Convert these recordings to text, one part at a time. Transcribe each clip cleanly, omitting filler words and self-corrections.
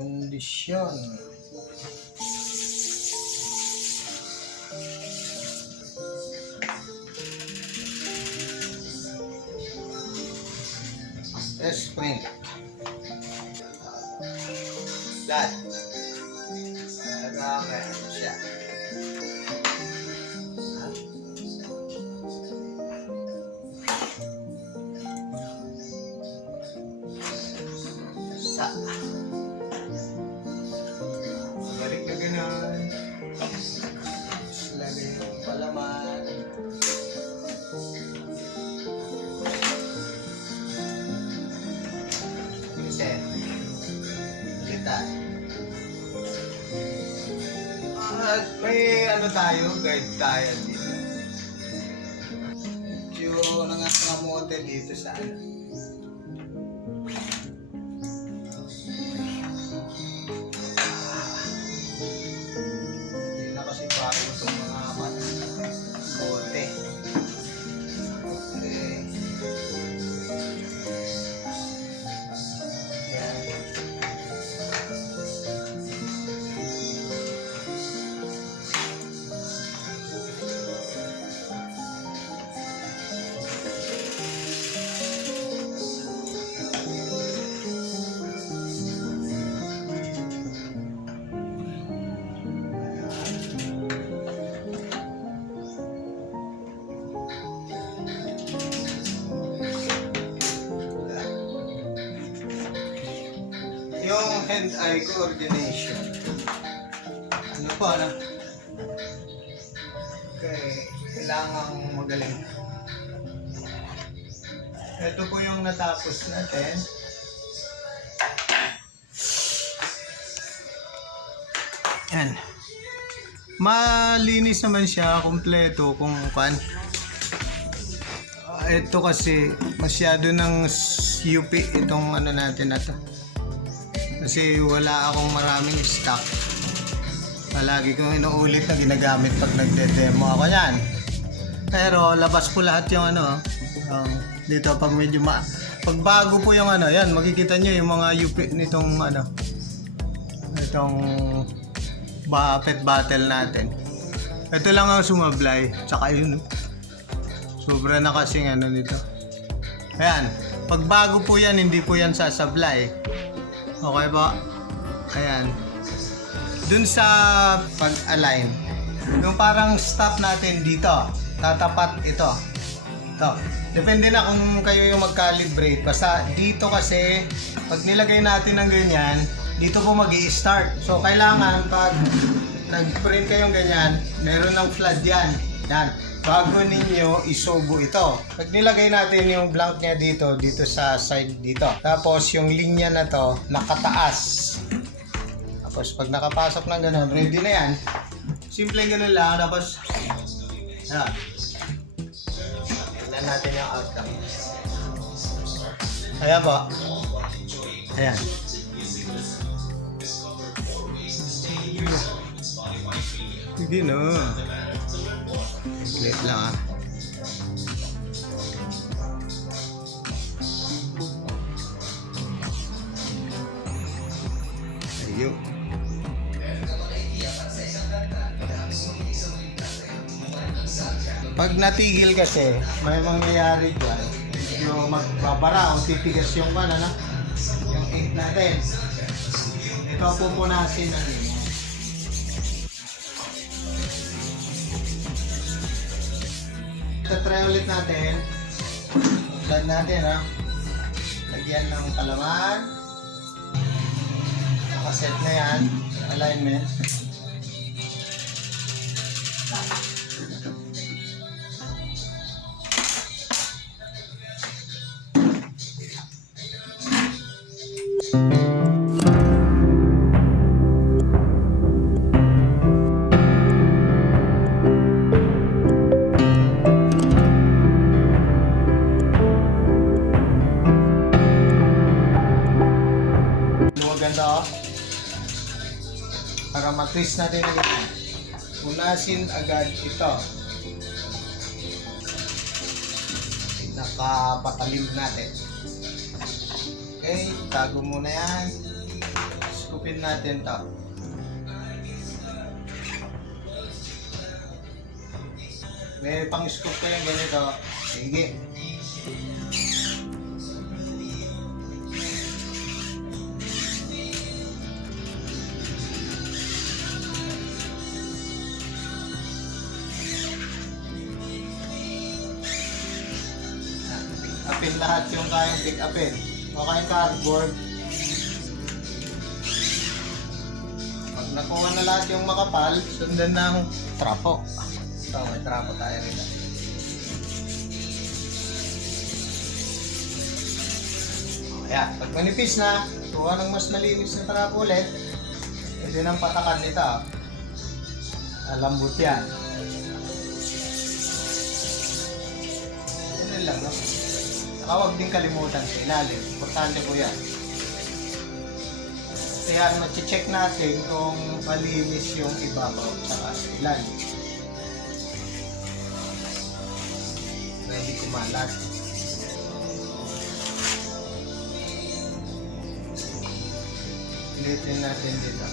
Kondisyon. Spring. Flat. Nag-aakay siya. Balik na gano'n. Lagay yung palaman. Kasi kita. At may ano tayo, guide tayo dito. Yung nangangamote dito sa ano. Yung hand-eye coordination. Ano pa na? Okay, kailangang magaling. Ito po yung natapos natin. Yan. Malinis naman siya, kompleto kung kan. Ito kasi masyado ng UP itong ano natin na to. Kasi wala akong maraming stock. Palagi kong inuulit na ginagamit pag nagde-demo ako yan. Pero labas po lahat yung ano. Dito pag medyo pag bago po yung ano, yan makikita nyo yung mga UP nitong ano. Itong pet battle natin. Ito lang ang sumablay. Tsaka yun. Sobra na kasing ano nito. Ayan. Pag bago po yan, hindi po yan sasablay. Okay ba? Ayan. Dun sa pag-align, yung parang stop natin dito, tatapat ito. Ito. Depende na kung kayo yung mag-calibrate. Basta dito kasi, pag nilagay natin ng ganyan, dito po mag-i-start. So, kailangan pag nag-print kayong ganyan, meron ng flood yan. Yan. Bago ninyo isubo ito. Pag nilagay natin yung blank niya dito sa side dito. Tapos yung linya na to nakataas. Tapos pag nakapasok ng ganun, ready na yan. Simple ganun lang. Tapos yan. Tignan natin yung outcome. Ayan po. Ayan. Sige na. Split lang ah. Ayun. Pag natigil kasi, may mangyayari dyan. Yung magbabara o titigas yung ano, yung ink natin. Ito pupunasin na rin. Try ulit natin. Plan natin ha. Lagyan ng palaman. Nakaset na yan. Alignment. Maganda oh. Para matwist natin agad. Punasin agad ito. Nakapatalim natin. Okay, tago muna yan. Scoopin natin to. May pang-scoop ko yung ganito. Sige. Apin lahat yung kayang pick upin. O kayang cardboard. Pag nakuha na lahat yung makapal, sundan ng trapo. Ito, may trapo tayo rito. Ayan, pag manipis na, kuha ng mas malinis na trapo ulit. Pwede nang patakan nito. Lambot yan. Ganun lang, no? Saka huwag din kalimutan sa ilalim. Importante po yan. Kaya mag-check natin kung malinis yung ibabaw sa ilalim. Pwede kumalat. Ulitin natin dito.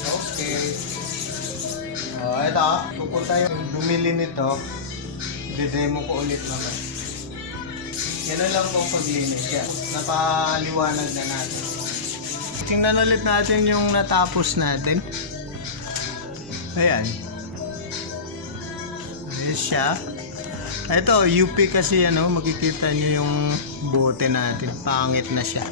Okay. Ito, pupunta yung bumili nito. I-demo ko ulit naman. Yan lang po paglinis yan. Napaliwanag na natin. Tingnan ulit natin yung natapos natin. Ayan. Ayan siya. Ito, UP kasi makikita nyo yung bote natin. Pangit na siya.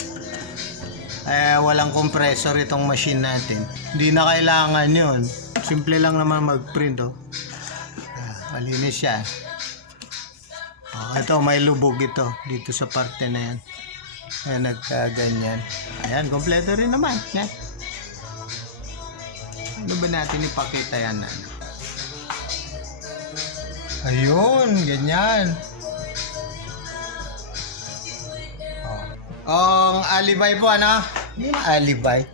Walang compressor itong machine natin. Hindi na kailangan yun. Simple lang naman mag-print. Malinis siya. Ito, may lubog ito dito sa parte na yan. Ayan, nagkaganyan. Ayan, kompleto rin naman. Yan. Ano ba natin ipakita yan? Ayun, ganyan. Ang alibay po, Hindi na alibay.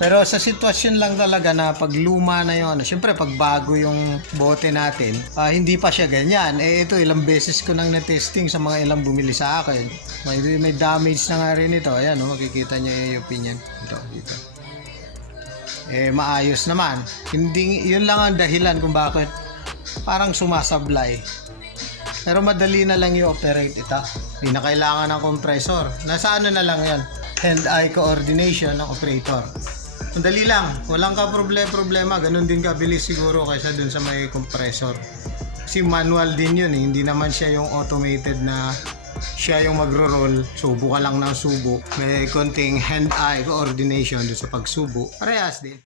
Pero sa sitwasyon lang talaga na pag luma na yun, syempre pag bago yung bote natin, hindi pa siya ganyan. Ito, ilang beses ko nang na-testing sa mga ilang bumili sa akin. May damage na nga rin ito. Ayan, makikita nyo yung opinion. Ito, dito. Maayos naman. Hindi, yun lang ang dahilan kung bakit parang sumasablay. Pero madali na lang i-operate ito. Hindi na kailangan ng compressor. Nasa na lang yan. Hand-eye coordination ng operator. Madali lang, walang ka problema, ganun din kabilis siguro kaysa dun sa may compressor. Kasi manual din yun hindi naman siya yung automated na siya yung magro-roll, subo ka lang ng subo. May konting hand-eye coordination dun sa pagsubo. Parehas din.